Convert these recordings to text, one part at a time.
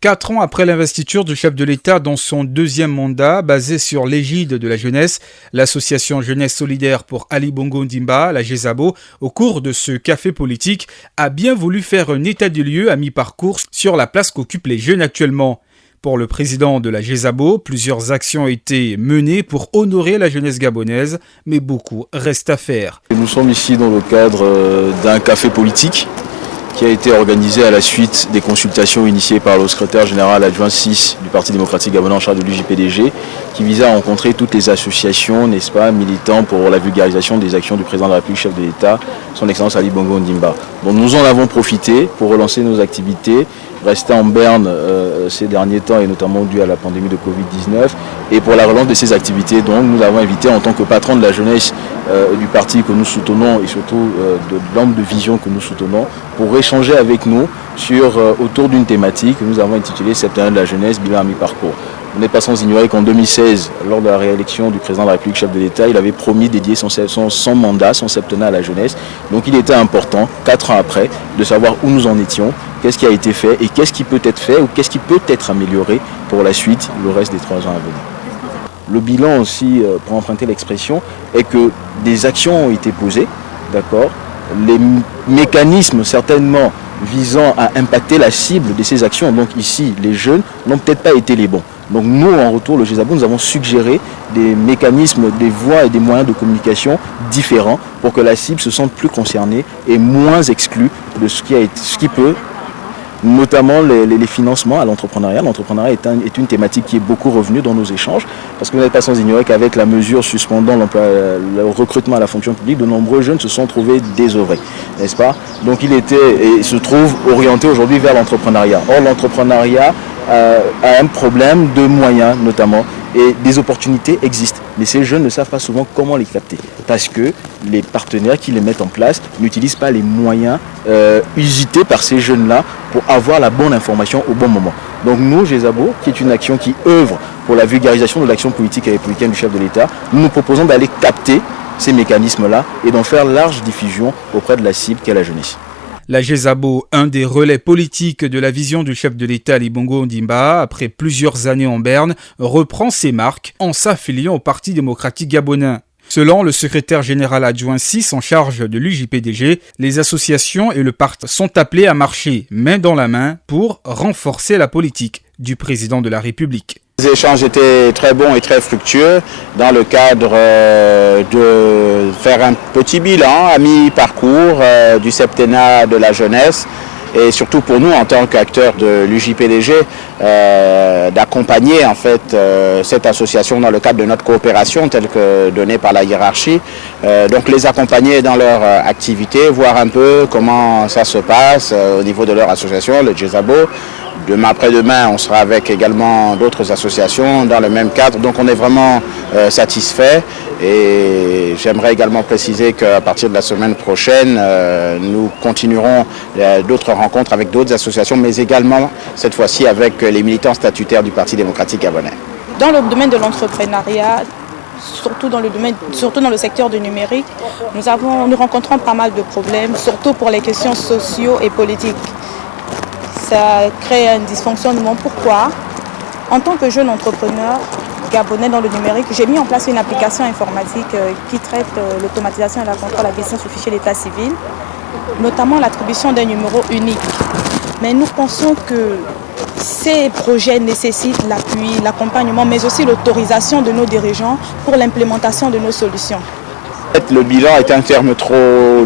4 ans après l'investiture du chef de l'État dans son deuxième mandat, basé sur l'égide de la jeunesse, l'association Jeunesse Solidaire pour Ali Bongo Ondimba, la Jezabo, au cours de ce café politique, a bien voulu faire un état des lieux à mi-parcours sur la place qu'occupent les jeunes actuellement. Pour le président de la Jezabo, plusieurs actions ont été menées pour honorer la jeunesse gabonaise, mais beaucoup reste à faire. Nous sommes ici dans le cadre d'un café politique qui a été organisé à la suite des consultations initiées par le secrétaire général adjoint 6 du Parti démocratique gabonais en charge de l'UJPDG, qui visait à rencontrer toutes les associations, n'est-ce pas, militants pour la vulgarisation des actions du président de la République, chef de l'État, son Excellence Ali Bongo Ondimba. Donc nous en avons profité pour relancer nos activités, rester en berne ces derniers temps et notamment dû à la pandémie de Covid-19. Et pour la relance de ces activités, donc, nous avons invité en tant que patron de la jeunesse du parti que nous soutenons et surtout de l'homme de vision que nous soutenons pour échanger avec nous autour d'une thématique que nous avons intitulée Septennat de la jeunesse, bilan à mi-parcours. Vous n'êtes pas sans ignorer qu'en 2016, lors de la réélection du président de la République, chef de l'État, il avait promis dédier son mandat, son septennat à la jeunesse. Donc il était important, 4 ans après, de savoir où nous en étions, qu'est-ce qui a été fait et qu'est-ce qui peut être fait ou qu'est-ce qui peut être amélioré pour la suite, le reste des 3 ans à venir. Le bilan aussi, pour emprunter l'expression, est que des actions ont été posées, d'accord ? Les mécanismes certainement visant à impacter la cible de ces actions, donc ici les jeunes, n'ont peut-être pas été les bons. Donc nous, en retour, le Jezabo, nous avons suggéré des mécanismes, des voies et des moyens de communication différents pour que la cible se sente plus concernée et moins exclue de ce qui peut, notamment les financements à l'entrepreneuriat. L'entrepreneuriat est une thématique qui est beaucoup revenue dans nos échanges, parce que vous n'êtes pas sans ignorer qu'avec la mesure suspendant le recrutement à la fonction publique, de nombreux jeunes se sont trouvés désœuvrés, n'est-ce pas? Donc il se trouve orienté aujourd'hui vers l'entrepreneuriat. Or l'entrepreneuriat a un problème de moyens notamment, et des opportunités existent. Mais ces jeunes ne savent pas souvent comment les capter, parce que les partenaires qui les mettent en place n'utilisent pas les moyens usités par ces jeunes-là pour avoir la bonne information au bon moment. Donc nous, Jezabo, qui est une action qui œuvre pour la vulgarisation de l'action politique et républicaine du chef de l'État, nous nous proposons d'aller capter ces mécanismes-là et d'en faire large diffusion auprès de la cible qu'est la jeunesse. La Jezabo, un des relais politiques de la vision du chef de l'État Ali Bongo Ondimba, après plusieurs années en berne, reprend ses marques en s'affiliant au Parti démocratique gabonais. Selon le secrétaire général adjoint 6 en charge de l'UJPDG, les associations et le parti sont appelés à marcher main dans la main pour renforcer la politique du président de la République. Les échanges étaient très bons et très fructueux dans le cadre de faire un petit bilan à mi-parcours du septennat de la jeunesse et surtout pour nous en tant qu'acteurs de l'UJPDG d'accompagner en fait cette association dans le cadre de notre coopération telle que donnée par la hiérarchie. Donc les accompagner dans leur activité, voir un peu comment ça se passe au niveau de leur association, le Jezabo. Demain après-demain, on sera avec également d'autres associations dans le même cadre. Donc on est vraiment satisfait. Et j'aimerais également préciser qu'à partir de la semaine prochaine, nous continuerons d'autres rencontres avec d'autres associations, mais également cette fois-ci avec les militants statutaires du Parti démocratique gabonais. Dans le domaine de l'entrepreneuriat, surtout dans le secteur du numérique, nous rencontrons pas mal de problèmes, surtout pour les questions sociaux et politiques. Ça crée un dysfonctionnement. Pourquoi? En tant que jeune entrepreneur gabonais dans le numérique, j'ai mis en place une application informatique qui traite l'automatisation et la contrôle de la gestion sur fichier d'état civil, notamment l'attribution d'un numéro unique. Mais nous pensons que ces projets nécessitent l'appui, l'accompagnement, mais aussi l'autorisation de nos dirigeants pour l'implémentation de nos solutions. Le bilan est un terme trop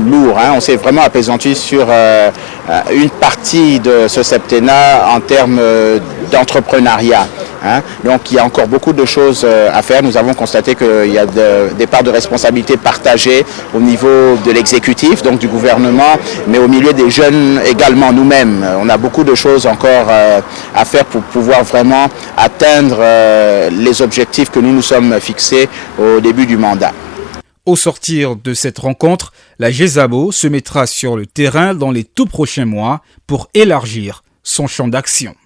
lourd. On s'est vraiment appesanti sur une partie de ce septennat en termes d'entrepreneuriat. Donc il y a encore beaucoup de choses à faire. Nous avons constaté qu'il y a des parts de responsabilité partagées au niveau de l'exécutif, donc du gouvernement, mais au milieu des jeunes également nous-mêmes. On a beaucoup de choses encore à faire pour pouvoir vraiment atteindre les objectifs que nous nous sommes fixés au début du mandat. Au sortir de cette rencontre, la Jezabo se mettra sur le terrain dans les tout prochains mois pour élargir son champ d'action.